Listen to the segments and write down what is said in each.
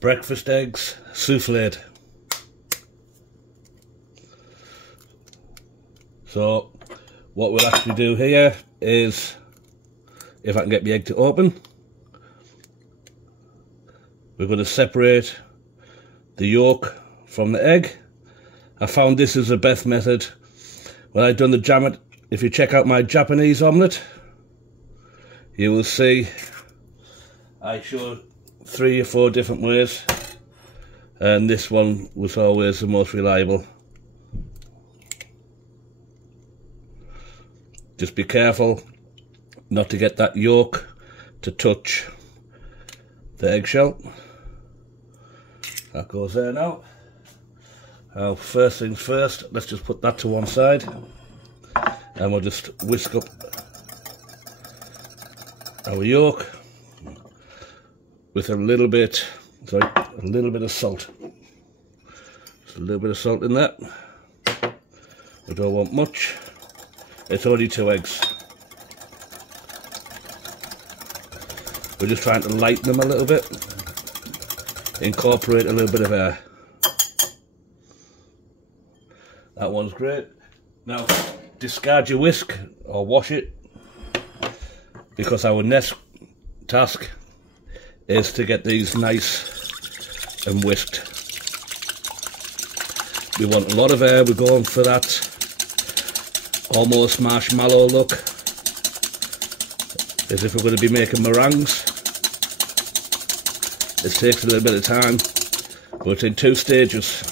breakfast eggs souffled. So what we'll actually do here is, if I can get my egg to open, we're going to separate the yolk from the egg. I found this is the best method when I've done the jam. If you check out my Japanese omelette, you will see I show 3 or 4 different ways, and this one was always the most reliable. Just be careful not to get that yolk to touch the eggshell. That goes there now. Now, first things first, let's just put that to one side, and we'll just whisk up our yolk with a little bit of salt. Just a little bit of salt in that. We don't want much. It's only 2 eggs. We're just trying to lighten them a little bit, incorporate a little bit of air. That one's great. Now, discard your whisk or wash it, because our next task is to get these nice and whisked. We want a lot of air. We're going for that almost marshmallow look, as if we're going to be making meringues. It takes a little bit of time, but it's in 2 stages.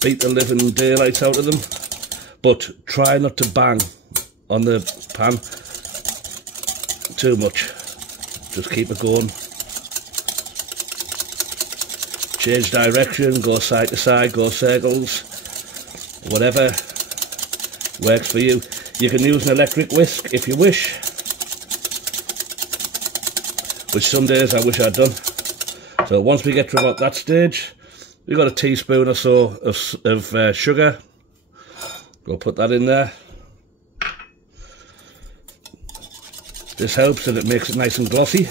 Beat the living daylights out of them, but try not to bang on the pan too much. Just keep it going. Change direction, go side to side, go circles, whatever works for you. You can use an electric whisk if you wish, which some days I wish I'd done. So once we get to about that stage, we've got a teaspoon or so of sugar. We'll put that in there. This helps and it makes it nice and glossy.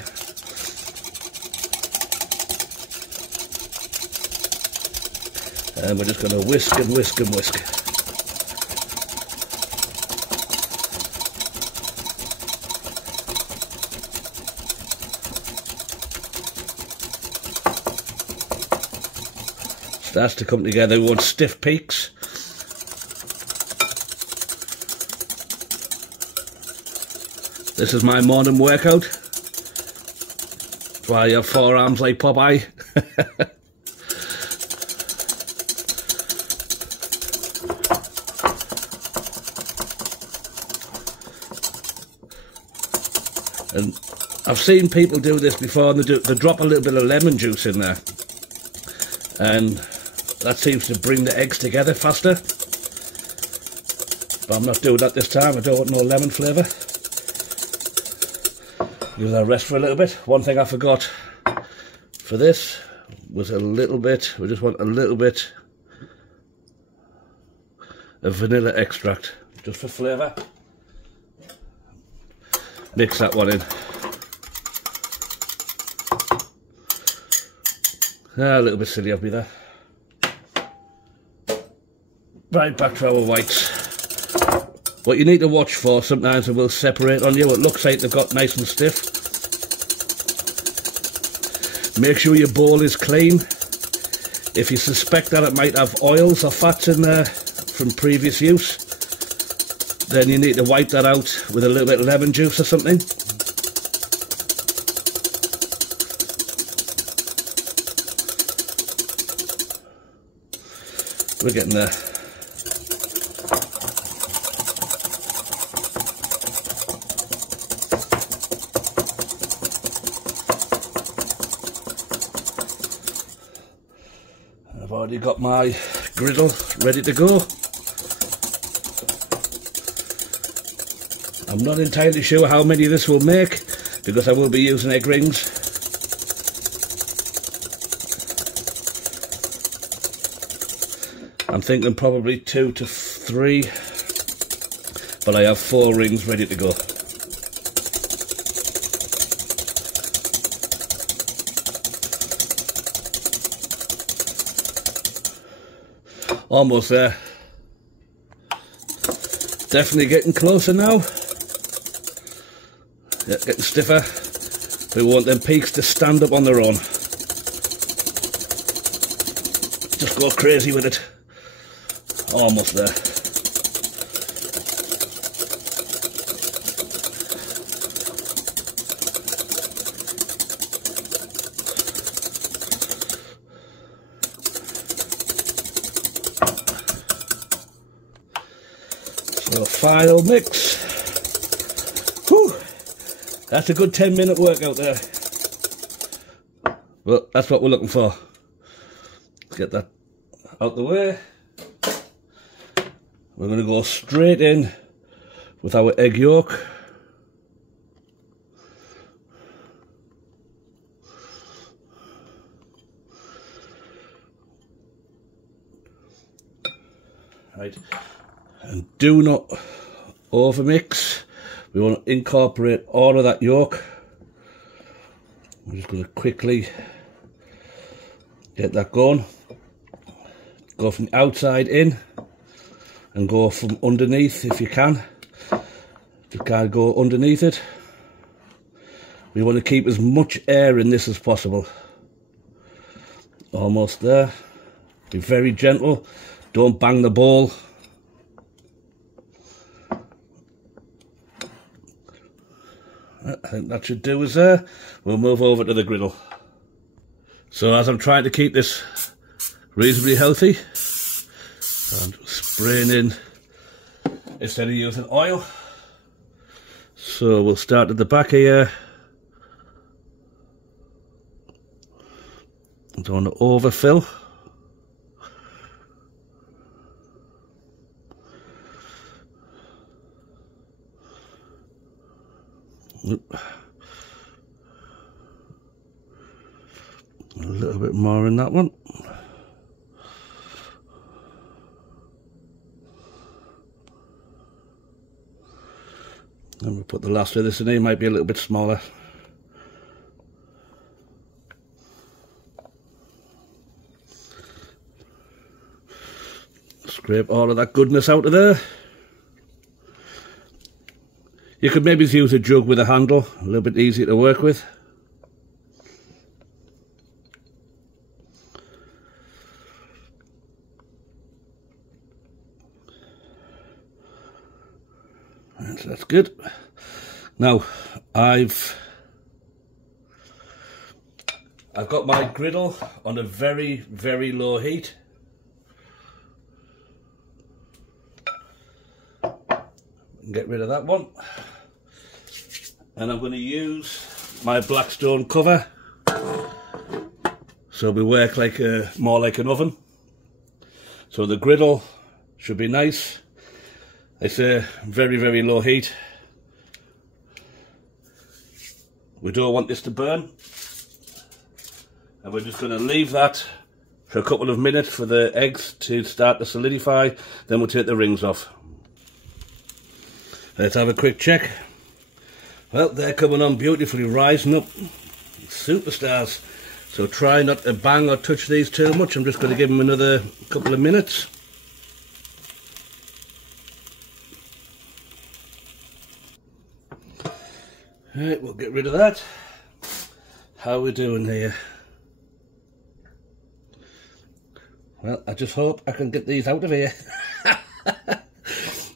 And we're just going to whisk and whisk and whisk. Starts to come together. We want stiff peaks. This is my morning workout. That's why I have 4 arms like Popeye. And I've seen people do this before, and they drop a little bit of lemon juice in there, and that seems to bring the eggs together faster. But I'm not doing that this time. I don't want no lemon flavour. Give that rest for a little bit. One thing I forgot for this was a little bit, we just want a little bit of vanilla extract, just for flavour. Mix that one in. A little bit silly of me there. Right, back to our whites. What you need to watch for, sometimes it will separate on you. It looks like they've got nice and stiff. Make sure your bowl is clean. If you suspect that it might have oils or fats in there from previous use, then you need to wipe that out with a little bit of lemon juice or something. We're getting there. I've already got my griddle ready to go. I'm not entirely sure how many this will make, because I will be using egg rings. I'm thinking probably 2 to 3, but I have 4 rings ready to go. Almost there. Definitely getting closer now. Yeah, getting stiffer. We want them peaks to stand up on their own. Just go crazy with it. Almost there. So final mix. Whew. That's a good 10-minute workout there. Well, that's what we're looking for. Let's get that out the way. We're going to go straight in with our egg yolk. Right. And do not overmix. We want to incorporate all of that yolk. I'm just going to quickly get that going. Go from the outside in and go from underneath if you can. If you can't go underneath it. We want to keep as much air in this as possible. Almost there. Be very gentle. Don't bang the bowl. I think that should do us there. We'll move over to the griddle. So as I'm trying to keep this reasonably healthy, I'm spraying in instead of using oil. So we'll start at the back here. Don't want to overfill. A little bit more in that one. And we'll put the last of this in here, might be a little bit smaller. Scrape all of that goodness out of there. You could maybe use a jug with a handle, a little bit easier to work with. And so that's good. Now I've got my griddle on a very, very low heat. Get rid of that one. And I'm going to use my Blackstone cover, so we work like more like an oven. So the griddle should be nice. It's a very, very low heat. We don't want this to burn, and we're just going to leave that for a couple of minutes for the eggs to start to solidify. Then we'll take the rings off. Let's have a quick check. Well, they're coming on beautifully, rising up. Superstars. So try not to bang or touch these too much. I'm just going to give them another couple of minutes. Right, we'll get rid of that. How are we doing here? Well, I just hope I can get these out of here.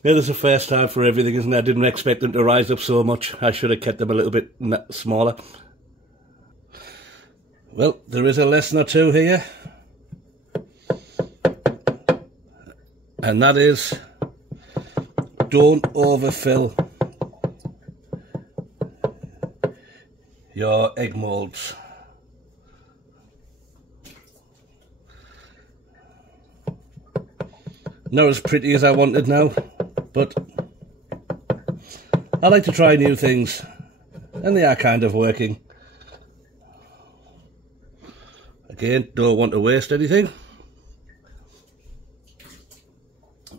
Yeah, there's a first time for everything, isn't there? I didn't expect them to rise up so much. I should have kept them a little bit smaller. Well, there is a lesson or two here. And that is, don't overfill your egg moulds. Not as pretty as I wanted now, but I like to try new things, and they are kind of working. Again, don't want to waste anything.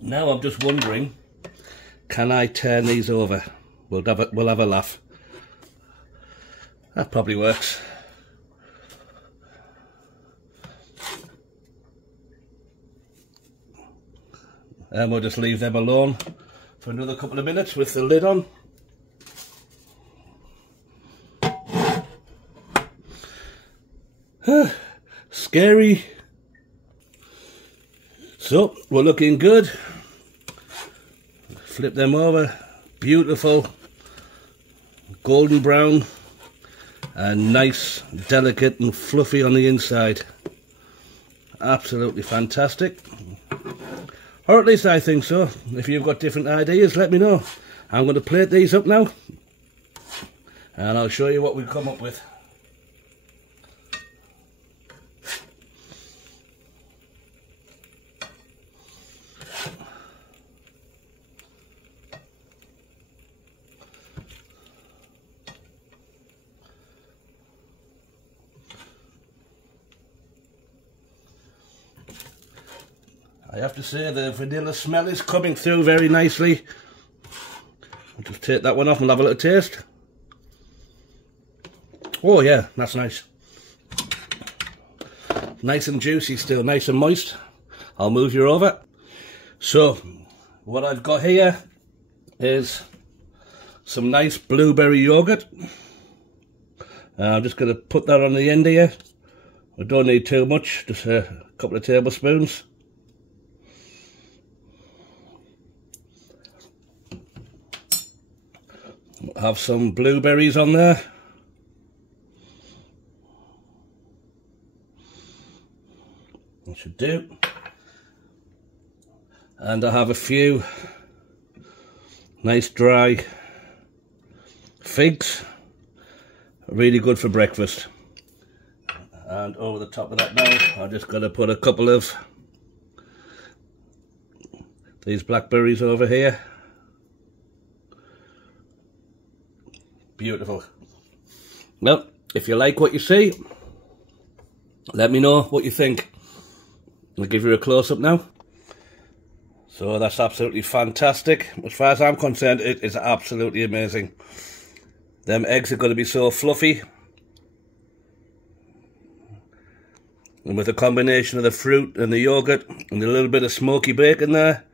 Now I'm just wondering, can I turn these over? We'll have a laugh. That probably works. and we'll just leave them alone for another couple of minutes with the lid on. Scary. So we're looking good. Flip them over. Beautiful golden brown and nice, delicate and fluffy on the inside. Absolutely fantastic. Or at least I think so. If you've got different ideas, let me know. I'm going to plate these up now and I'll show you what we've come up with. I have to say the vanilla smell is coming through very nicely. I'll just take that one off and have a little taste. Oh yeah, that's nice. Nice and juicy still, nice and moist. I'll move you over. So, what I've got here is some nice blueberry yogurt. I'm just going to put that on the end here. I don't need too much, just a couple of tablespoons. Have some blueberries on there. That should do. And I have a few nice dry figs. Really good for breakfast. And over the top of that now, I'm just going to put a couple of these blackberries over here. Beautiful. Well, if you like what you see, let me know what you think. I'll give you a close-up now. So that's absolutely fantastic. As far as I'm concerned, it is absolutely amazing. Them eggs are going to be so fluffy. And with a combination of the fruit and the yogurt and a little bit of smoky bacon there,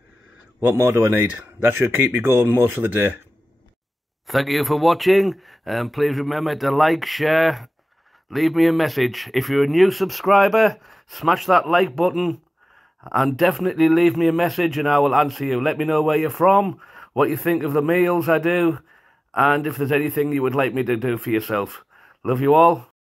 what more do I need? That should keep me going most of the day. Thank you for watching, and please remember to like, share, leave me a message. If you're a new subscriber, smash that like button and definitely leave me a message and I will answer you. Let me know where you're from, what you think of the meals I do, and if there's anything you would like me to do for yourself. Love you all.